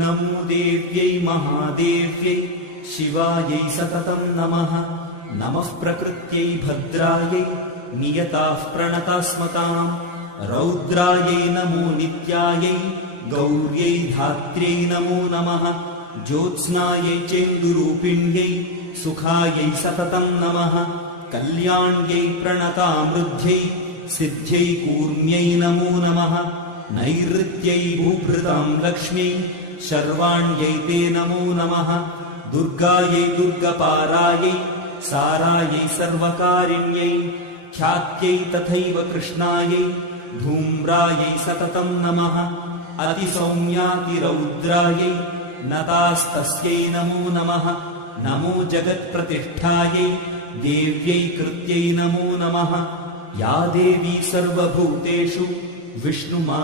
नमो देव्यै महादेव्यै शिवायै सततं नमः। नमः प्रकृत्यै भद्रायै नियताः प्रणतास्मताम्। रौद्रायै नमो नित्यायै गौर्यै धात्र्यै नमो नमः। ज्योत्स्नायै चेन्दुरूपिण्यै सुखायै सततं नमः। कल्याण्यै प्रणतामृद्ध्यै सिद्ध्यै कूर्म्यै नमो नमः। नैऋत्यै भूभृतां लक्ष्म्यै शर्वाण्यै ते नमो नमः। दुर्गायै दुर्गपारायै सारायै सर्वकारिण्यै ख्यात्यै तथैव कृष्णायै धूम्रायै सततं नमः। अतिसौम्यातिरौद्रायै नतास्तस्यै नमो नमः। नमो जगत्प्रतिष्ठायै देव्यै कृत्यै नमो नमः। या देवी सर्वभूतेषु विष्णुमा